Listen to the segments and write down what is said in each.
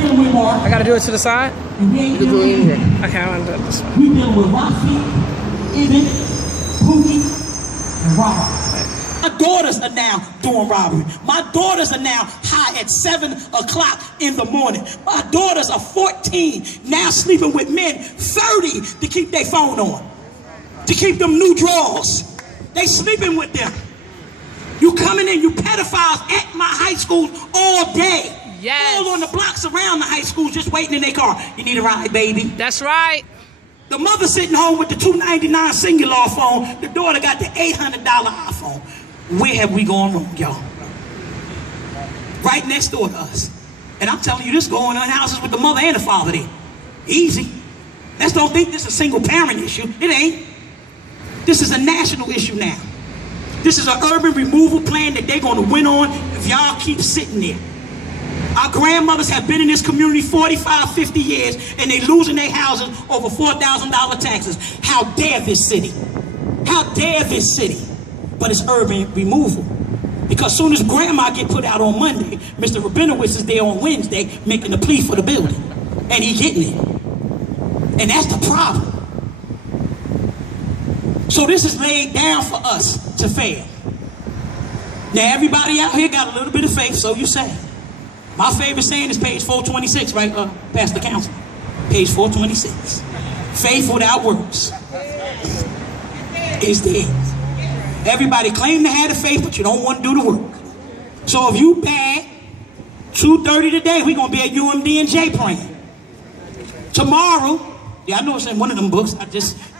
dealing with Mark. I gotta do it to the side? And we ain't dealing with him. Okay, I want to do it this way. We dealing with Rafi, Ibn, Pookie, and Robert. My daughters are now doing robbery. My daughters are now high at 7 o'clock in the morning. My daughters are 14, now sleeping with men 30 to keep their phone on, to keep them new drawers. They sleeping with them. You coming in, you pedophiles at my high schools all day. Yes. All on the blocks around the high schools just waiting in their car. You need a ride, baby. That's right. The mother sitting home with the $299 singular phone. The daughter got the $800 iPhone. Where have we gone wrong, y'all? Right next door to us. And I'm telling you, this going on in houses with the mother and the father there. Easy. Let's don't think this is a single parent issue. It ain't. This is a national issue now. This is an urban removal plan that they're going to win on if y'all keep sitting there. Our grandmothers have been in this community 45, 50 years, and they losing their houses over $4,000 taxes. How dare this city? How dare this city? But it's urban removal. Because soon as grandma get put out on Monday, Mr. Rabinowitz is there on Wednesday making a plea for the building. And he getting it. And that's the problem. So this is laid down for us to fail. Now everybody out here got a little bit of faith, so you say. My favorite saying is page 426, right, Pastor Council? Page 426. Faith without works is dead. Everybody claim to have the faith, but you don't want to do the work. So if you bad, 2:30 today, we're going to be at UMD and J praying. Tomorrow, yeah, I know it's in one of them books.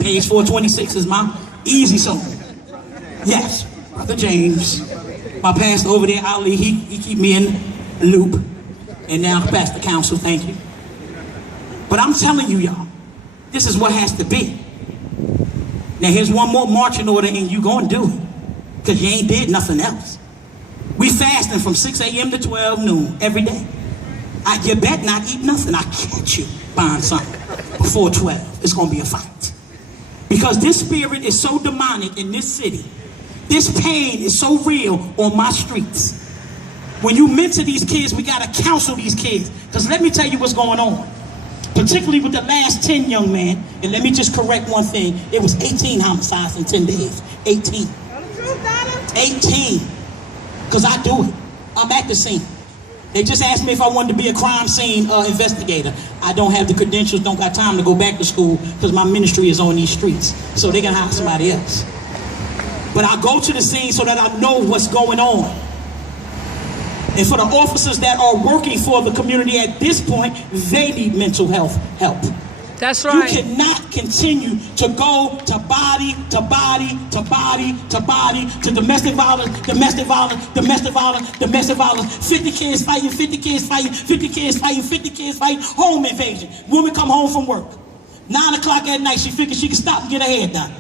Page 426 is my easy song. Yes, Brother James, my pastor over there, Ali, he keep me in the loop. And now Pastor Council, thank you. But I'm telling you, y'all, this is what has to be. Now here's one more marching order and you gonna do it. Because you ain't did nothing else. We fasting from 6 a.m. to 12 noon every day. You bet not eat nothing. I catch you buying something before 12. It's gonna be a fight. Because this spirit is so demonic in this city. This pain is so real on my streets. When you mentor these kids, we gotta counsel these kids. Because let me tell you what's going on. Particularly with the last 10 young men, and let me just correct one thing. It was 18 homicides in 10 days. 18. 18. Because I do it. I'm at the scene. They just asked me if I wanted to be a crime scene investigator. I don't have the credentials, don't got time to go back to school because my ministry is on these streets. So they can hire somebody else. But I go to the scene so that I know what's going on. And for the officers that are working for the community at this point, they need mental health help. That's right. You cannot continue to go to body, to body, to body, to body, to domestic violence, domestic violence, domestic violence, domestic violence. 50 kids fighting, 50 kids fighting, 50 kids fighting, 50 kids fighting, home invasion. Woman come home from work. 9 o'clock at night, she figures she can stop and get her hair done.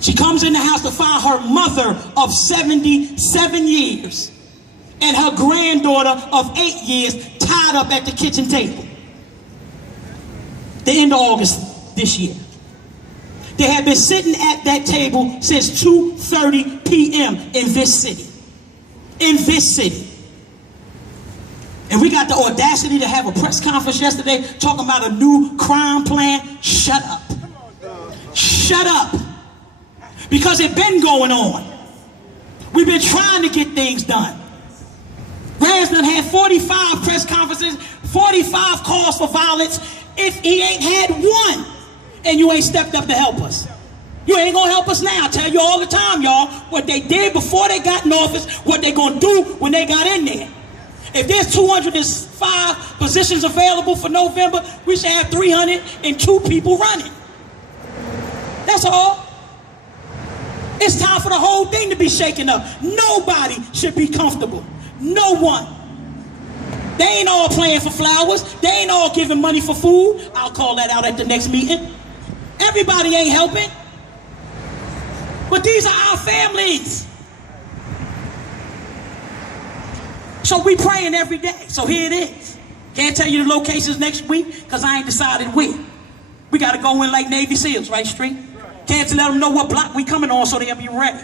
She comes in the house to find her mother of 77 years and her granddaughter of 8 years tied up at the kitchen table. The end of August this year. They have been sitting at that table since 2:30 p.m. in this city. In this city. And we got the audacity to have a press conference yesterday talking about a new crime plan. Shut up. Shut up. Because it's been going on. We've been trying to get things done. Rasdon had 45 press conferences, 45 calls for violence. If he ain't had one, and you ain't stepped up to help us. You ain't gonna help us now. I tell you all the time, y'all, what they did before they got in office, what they gonna do when they got in there. If there's 205 positions available for November, we should have 302 people running. That's all. It's time for the whole thing to be shaken up. Nobody should be comfortable. No one. They ain't all playing for flowers. They ain't all giving money for food. I'll call that out at the next meeting. Everybody ain't helping. But these are our families. So we praying every day. So here it is. Can't tell you the locations next week because I ain't decided when. We got to go in like Navy SEALs, right, Street? Can't let them know what block we coming on so they'll be ready.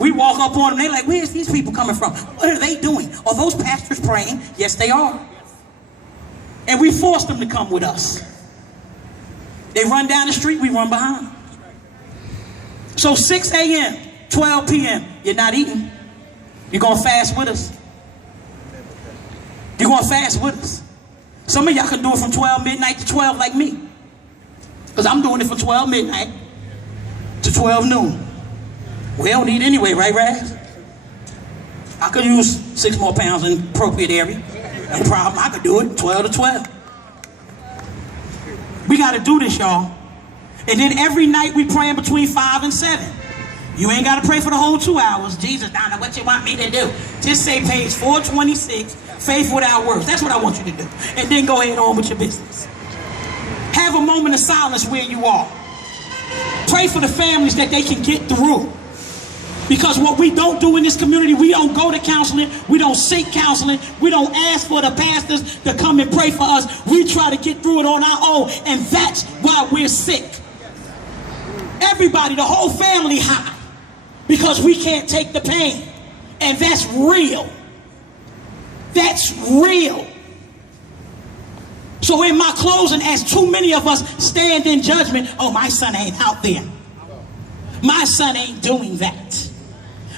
We walk up on them, they like, where's these people coming from? What are they doing? Are those pastors praying? Yes, they are. And we forced them to come with us. They run down the street, we run behind them. So 6 a.m., 12 p.m., you're not eating. You're going to fast with us. You're going to fast with us. Some of y'all can do it from 12 midnight to 12 like me. Because I'm doing it from 12 midnight to 12 noon. We don't eat anyway, right, Raz? I could use 6 more pounds in appropriate area. No problem, I could do it 12 to 12. We got to do this, y'all. And then every night we praying between 5 and 7. You ain't got to pray for the whole 2 hours. Jesus, Donna, what you want me to do? Just say page 426, faith without works. That's what I want you to do. And then go ahead on with your business. Have a moment of silence where you are. Pray for the families that they can get through. Because what we don't do in this community, we don't go to counseling, we don't seek counseling, we don't ask for the pastors to come and pray for us. We try to get through it on our own, and that's why we're sick. Everybody, the whole family high, because we can't take the pain. And that's real. That's real. So in my closing, as too many of us stand in judgment, oh, my son ain't out there. My son ain't doing that.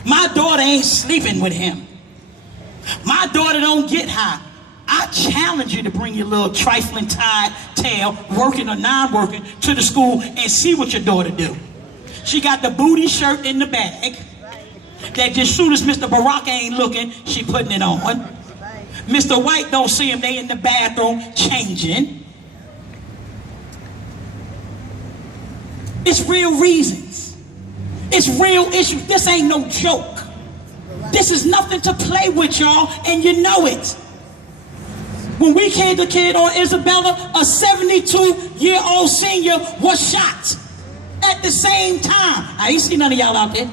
My daughter ain't sleeping with him. My daughter don't get high. I challenge you to bring your little trifling tied tail, working or non-working, to the school and see what your daughter do. She got the booty shirt in the bag that just soon as Mr. Barack ain't looking, she putting it on. Mr. White don't see him, they in the bathroom changing. It's real reasons. It's real issues. This ain't no joke. This is nothing to play with, y'all, and you know it. When we came to kid on Isabella, a 72-year-old senior was shot at the same time. I ain't see none of y'all out there.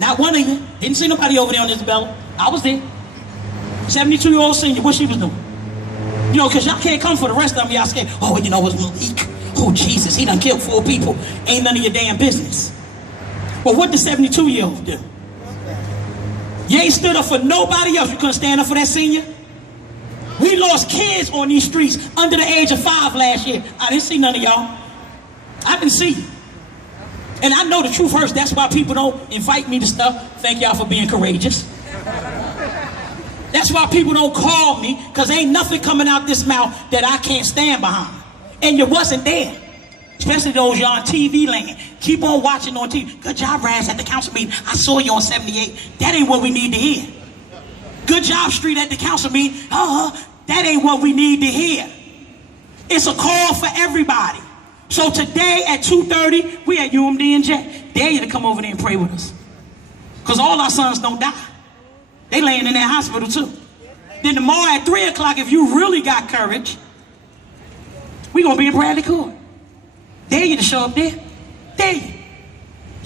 Not one of you. Didn't see nobody over there on Isabella. I was there. 72-year-old senior, what she was doing? You know, because y'all can't come for the rest of them. Y'all scared. Oh, you know, it's Malik. Oh, Jesus, he done killed 4 people. Ain't none of your damn business. But what the 72-year-old do? You ain't stood up for nobody else. You couldn't stand up for that senior? We lost kids on these streets under the age of 5 last year. I didn't see none of y'all. I didn't see you. And I know the truth hurts. That's why people don't invite me to stuff. Thank y'all for being courageous. That's why people don't call me, because ain't nothing coming out this mouth that I can't stand behind. And you wasn't there. Especially those y'all on TV land. Keep on watching on TV. Good job, Raz, at the council meeting. I saw you on 78. That ain't what we need to hear. Good job, Street, at the council meeting. That ain't what we need to hear. It's a call for everybody. So today at 2:30, we at UMD&J. Dare you to come over there and pray with us. Because all our sons don't die. They laying in that hospital too. Then tomorrow at 3 o'clock, if you really got courage, we going to be in Bradley Court. Dare you to show up there. Dare you.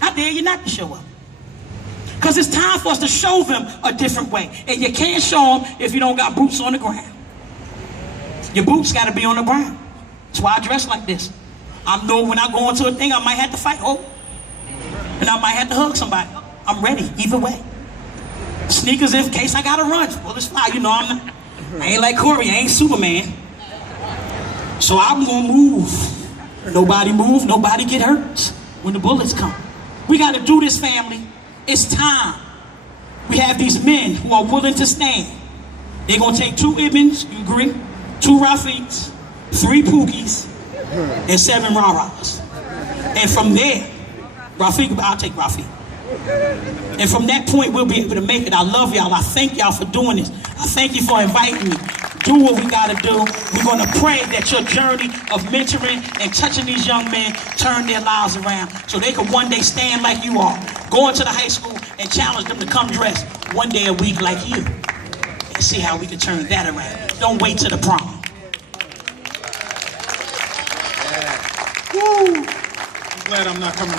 I dare you not to show up. Because it's time for us to show them a different way. And you can't show them if you don't got boots on the ground. Your boots got to be on the ground. That's why I dress like this. I know when I go into a thing, I might have to fight. And I might have to hug somebody. I'm ready either way. Sneakers in case I got to run. Well, it's fine. You know, I ain't like Corey. I ain't Superman. So I'm going to move. Nobody move, nobody get hurt when the bullets come. We got to do this, family. It's time. We have these men who are willing to stand. They're going to take 2 Ibns, you agree? 2 Rafiks, 3 Pookies, and 7 Raras. And from there, Rafik, I'll take Rafik. And from that point, we'll be able to make it. I love y'all. I thank y'all for doing this. I thank you for inviting me. Do what we got to do. We're going to pray that your journey of mentoring and touching these young men turn their lives around so they can one day stand like you are. Go into the high school and challenge them to come dress one day a week like you. And see how we can turn that around. Don't wait till the prom. Woo! I'm glad I'm not coming right